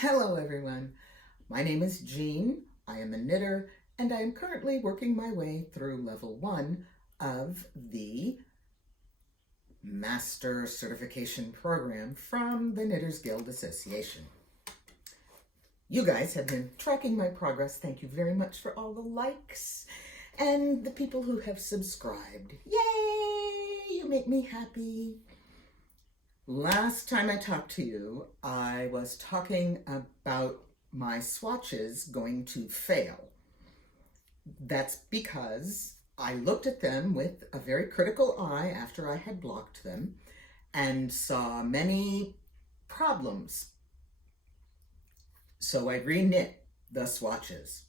Hello everyone, my name is Jean, I am a knitter, and I am currently working my way through level 1 of the Master Certification Program from the Knitters Guild Association. You guys have been tracking my progress. Thank you very much for all the likes and the people who have subscribed. Yay! You make me happy. Last time I talked to you, I was talking about my swatches going to fail. That's because I looked at them with a very critical eye after I had blocked them and saw many problems. So I re-knit the swatches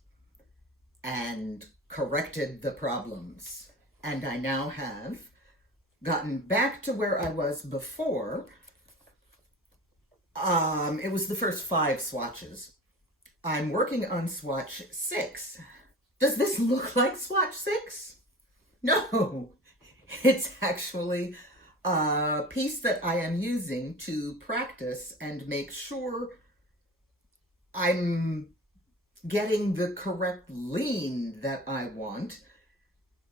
and corrected the problems. And I now have gotten back to where I was before. It was the first 5 swatches. I'm working on swatch 6. Does this look like swatch 6? No, it's actually a piece that I am using to practice and make sure I'm getting the correct lean that I want.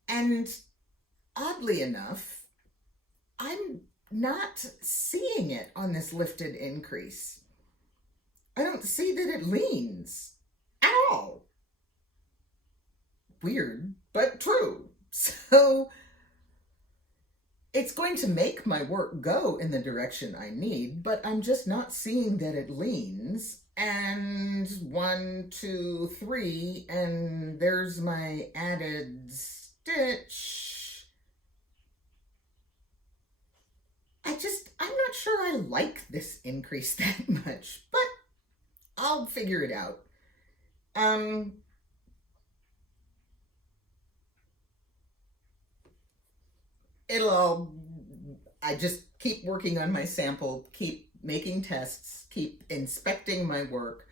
And oddly enough, I'm not seeing it on this lifted increase. I don't see that it leans at all. Weird, but true. So it's going to make my work go in the direction I need, but I'm just not seeing that it leans. And 1, 2, 3, and there's my added stitch. I'm not sure I like this increase that much, but I'll figure it out. I just keep working on my sample, keep making tests, keep inspecting my work,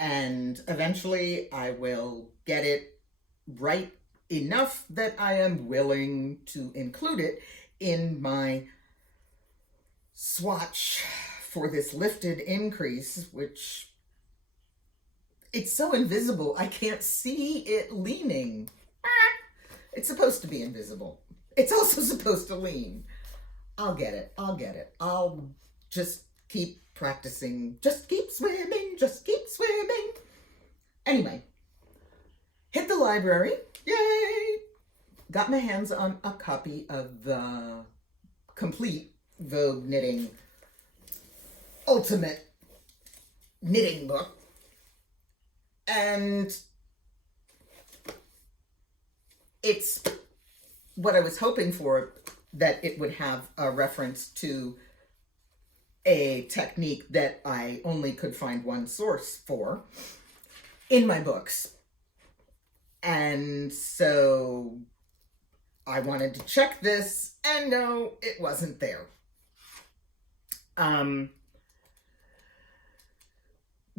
and eventually I will get it right enough that I am willing to include it in my swatch for this lifted increase, which it's so invisible I can't see it leaning. It's supposed to be invisible. It's also supposed to lean. I'll get it. I'll just keep practicing. Just keep swimming. Just keep swimming. Anyway, hit the library. Yay! Got my hands on a copy of the complete Vogue Knitting Ultimate Knitting book, and it's what I was hoping for, that it would have a reference to a technique that I only could find one source for in my books. And so I wanted to check this, and no, it wasn't there.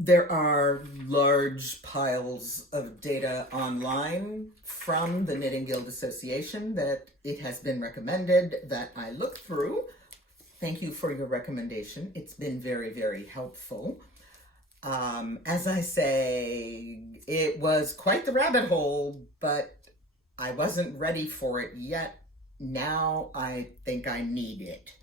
There are large piles of data online from the Knitting Guild Association that it has been recommended that I look through. Thank you for your recommendation. It's been very, very helpful. As I say, it was quite the rabbit hole, but I wasn't ready for it yet. Now I think I need it.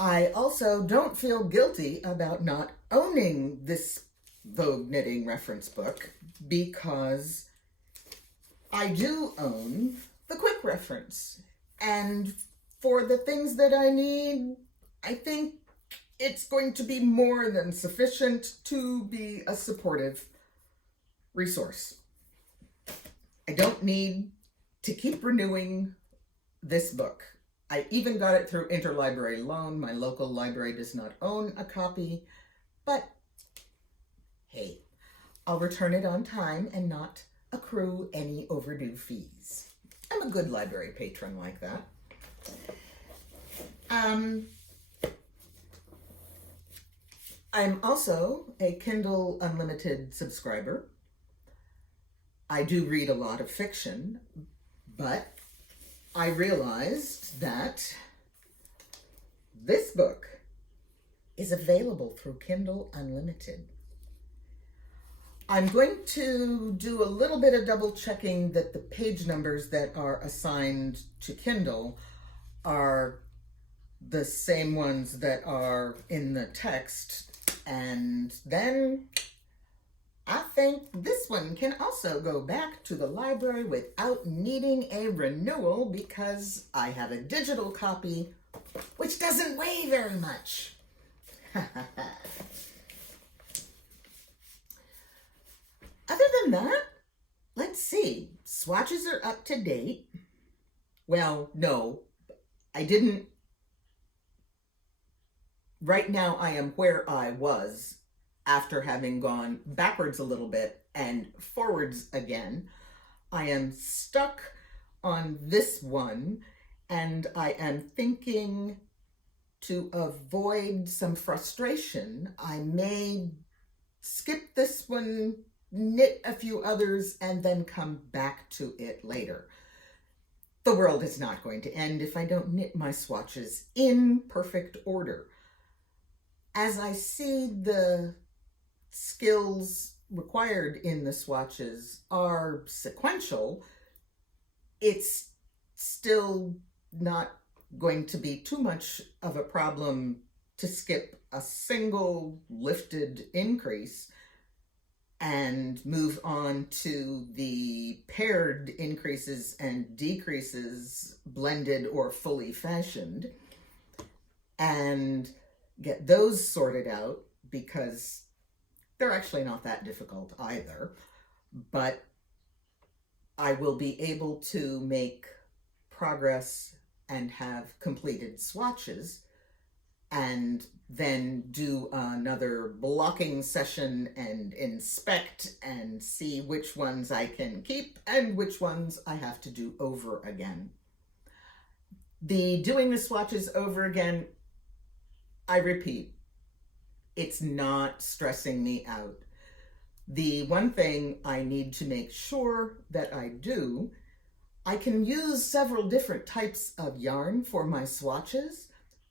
I also don't feel guilty about not owning this Vogue Knitting reference book, because I do own the quick reference. And for the things that I need, I think it's going to be more than sufficient to be a supportive resource. I don't need to keep renewing this book. I even got it through interlibrary loan. My local library does not own a copy, but hey, I'll return it on time and not accrue any overdue fees. I'm a good library patron like that. I'm also a Kindle Unlimited subscriber. I do read a lot of fiction, but I realized that this book is available through Kindle Unlimited. I'm going to do a little bit of double checking that the page numbers that are assigned to Kindle are the same ones that are in the text, and then I think this one can also go back to the library without needing a renewal because I have a digital copy which doesn't weigh very much. Other than that, let's see. Swatches are up to date. Well, no, I didn't. Right now I am where I was after having gone backwards a little bit and forwards again. I am stuck on this one, and I am thinking to avoid some frustration, I may skip this one, knit a few others, and then come back to it later. The world is not going to end if I don't knit my swatches in perfect order. As I see the skills required in the swatches are sequential, it's still not going to be too much of a problem to skip a single lifted increase and move on to the paired increases and decreases, blended or fully fashioned, and get those sorted out, because they're actually not that difficult either. But I will be able to make progress and have completed swatches, and then do another blocking session and inspect and see which ones I can keep and which ones I have to do over again. The doing the swatches over again, I repeat, it's not stressing me out. The one thing I need to make sure that I do, I can use several different types of yarn for my swatches,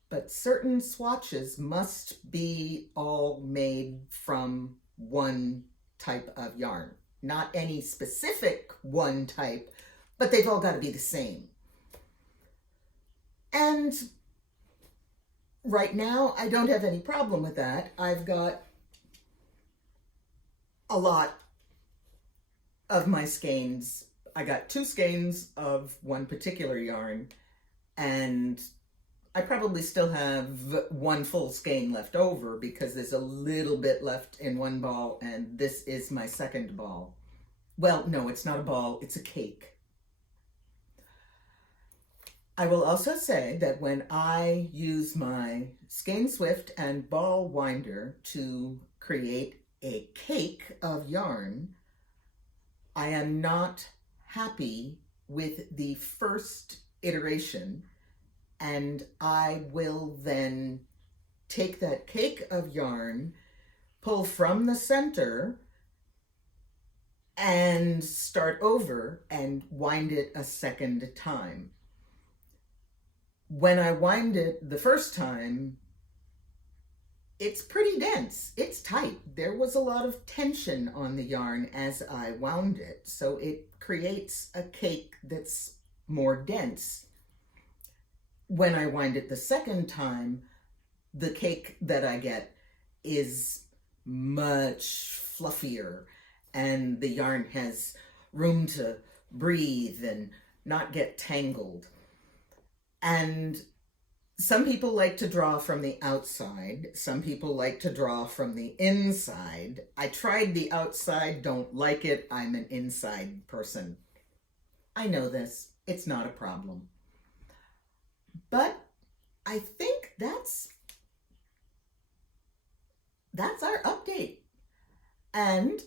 but certain swatches must be all made from one type of yarn. Not any specific one type, but they've all got to be the same. And right now, I don't have any problem with that. I've got a lot of my skeins. I got 2 skeins of one particular yarn, and I probably still have 1 full skein left over because there's a little bit left in one ball, and this is my second ball. Well, no, it's not a ball, it's a cake. I will also say that when I use my Skein Swift and ball winder to create a cake of yarn, I am not happy with the first iteration, and I will then take that cake of yarn, pull from the center, and start over and wind it a second time. When I wind it the first time, it's pretty dense. It's tight. There was a lot of tension on the yarn as I wound it, so it creates a cake that's more dense. When I wind it the second time, the cake that I get is much fluffier, and the yarn has room to breathe and not get tangled. And some people like to draw from the outside. Some people like to draw from the inside. I tried the outside, don't like it. I'm an inside person. I know this. It's not a problem. But I think that's our update. And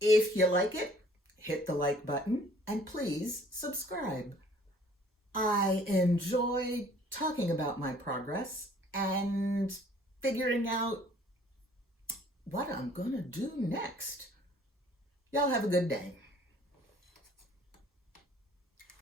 if you like it, hit the like button and please subscribe. I enjoy talking about my progress and figuring out what I'm gonna do next. Y'all have a good day.